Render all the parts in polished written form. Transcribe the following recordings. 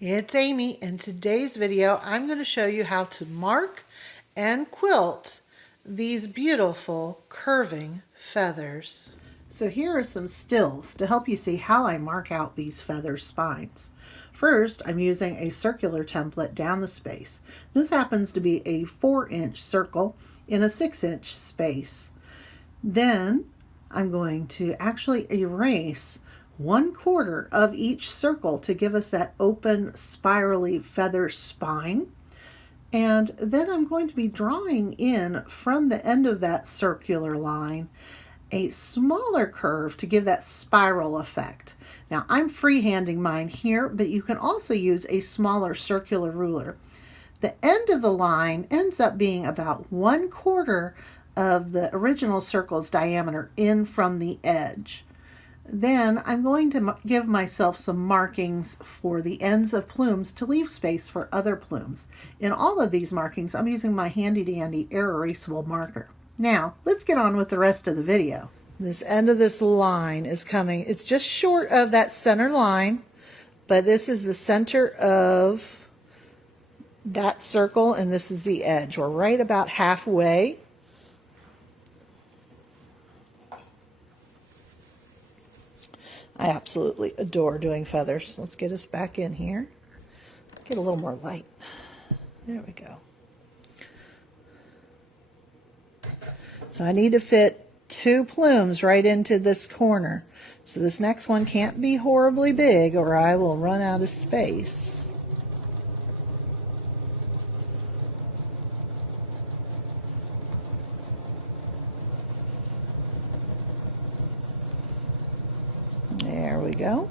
It's Amy. In today's video, I'm going to show you how to mark and quilt these beautiful curving feathers. So here are some stills to help you see how I mark out these feather spines. First, I'm using a circular template down the space. This happens to be a 4-inch circle in a 6-inch space. Then I'm going to actually erase 1/4 of each circle to give us that open spirally feather spine. And then I'm going to be drawing in from the end of that circular line a smaller curve to give that spiral effect. Now I'm freehanding mine here, but you can also use a smaller circular ruler. The end of the line ends up being about 1/4 of the original circle's diameter in from the edge. Then I'm going to give myself some markings for the ends of plumes to leave space for other plumes. In all of these markings, I'm using my handy dandy air erasable marker. Now, let's get on with the rest of the video. This end of this line is coming, it's just short of that center line, but this is the center of that circle and this is the edge. We're right about halfway. I absolutely adore doing feathers. Let's get us back in here. Get a little more light. There we go. So I need to fit 2 plumes right into this corner. So this next one can't be horribly big or I will run out of space. There we go.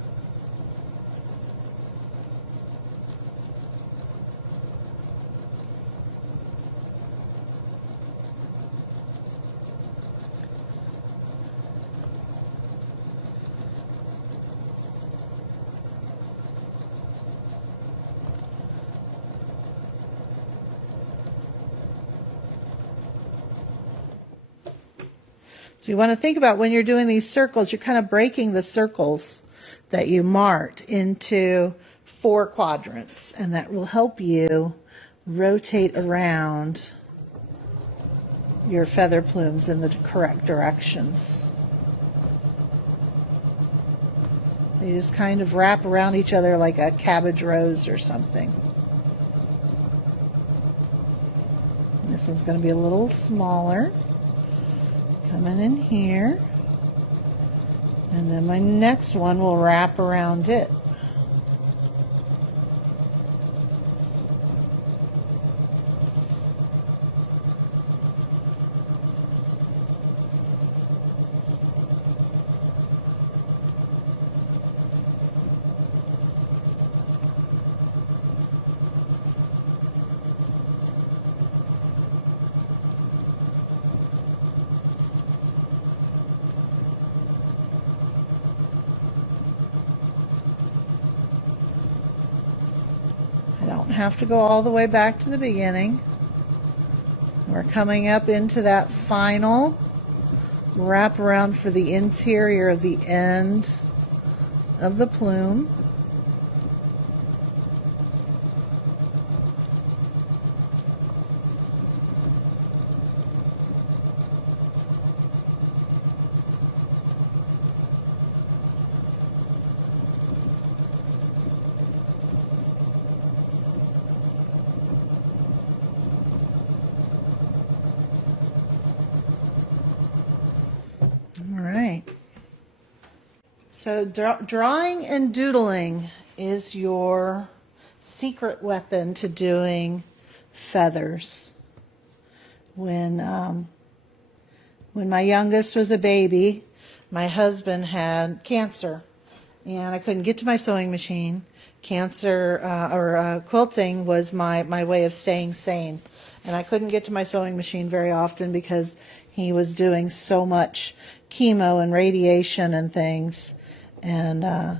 So you want to think about when you're doing these circles, you're kind of breaking the circles that you marked into 4 quadrants, and that will help you rotate around your feather plumes in the correct directions. They just kind of wrap around each other like a cabbage rose or something. This one's going to be a little smaller. Coming in here, and then my next one will wrap around it. I don't have to go all the way back to the beginning. We're coming up into that final wrap around for the interior of the end of the plume. All right. So drawing and doodling is your secret weapon to doing feathers. When my youngest was a baby, my husband had cancer, and I couldn't get to my sewing machine. Quilting was my way of staying sane, and I couldn't get to my sewing machine very often because he was doing so much chemo and radiation and things. And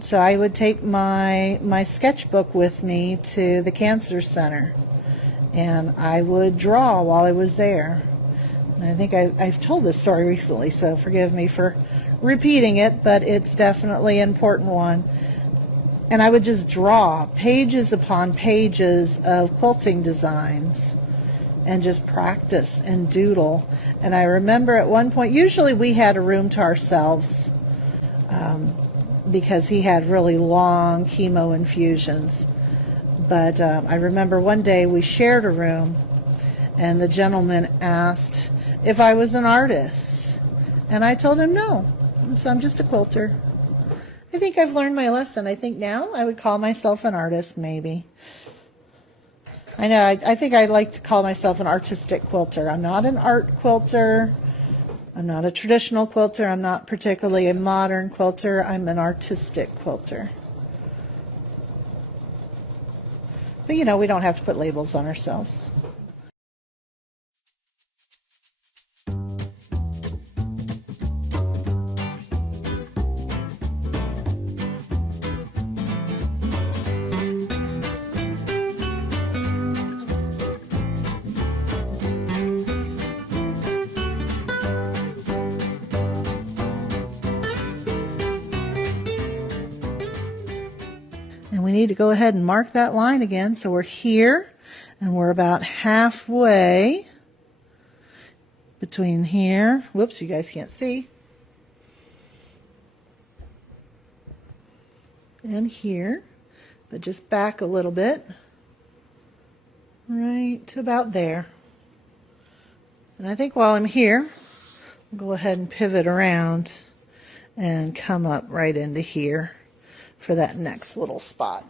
so I would take my sketchbook with me to the cancer center, and I would draw while I was there. And I think I've told this story recently, so forgive me for repeating it, but it's definitely an important one. and I would just draw pages upon pages of quilting designs and just practice and doodle. And I remember at one point, usually we had a room to ourselves because he had really long chemo infusions. But I remember one day we shared a room, and the gentleman asked if I was an artist. And I told him no. So I'm just a quilter. I think I've learned my lesson. I think now I would call myself an artist, maybe. I know, I think I'd like to call myself an artistic quilter. I'm not an art quilter. I'm not a traditional quilter. I'm not particularly a modern quilter. I'm an artistic quilter. But you know, we don't have to put labels on ourselves. And we need to go ahead and mark that line again. So we're here, and we're about halfway between here. Whoops, you guys can't see. And here, but just back a little bit. Right to about there. And I think while I'm here, I'll go ahead and pivot around and come up right into here for that next little spot.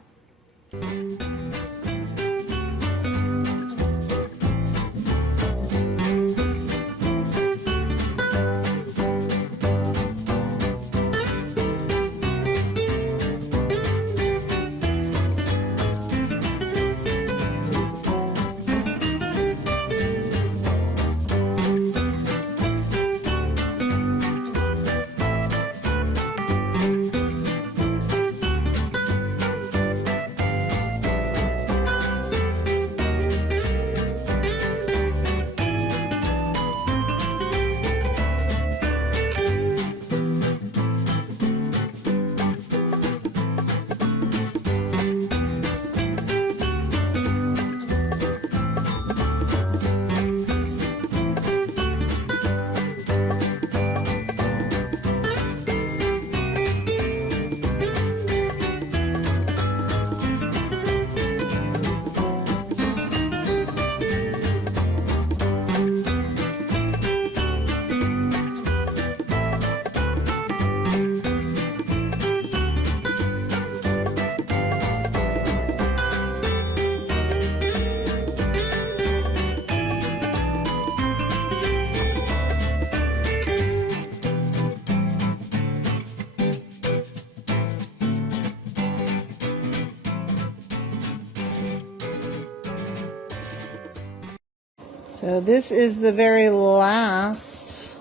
So this is the very last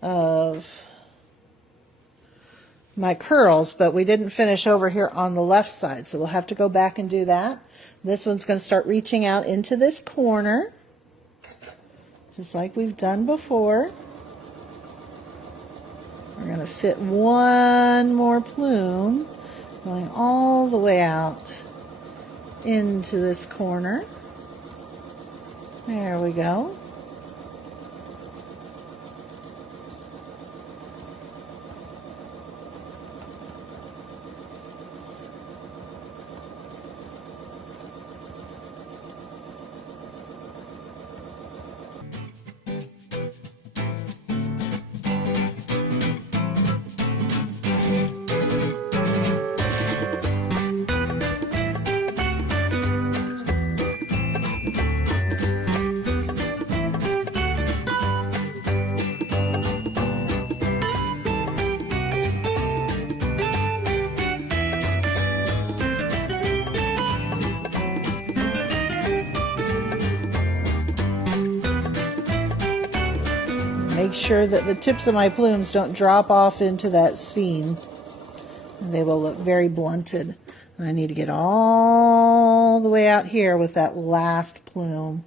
of my curls, but we didn't finish over here on the left side, so we'll have to go back and do that. This one's going to start reaching out into this corner, just like we've done before. We're going to fit one more plume going all the way out into this corner. There we go. Make sure that the tips of my plumes don't drop off into that seam. And they will look very blunted. And I need to get all the way out here with that last plume.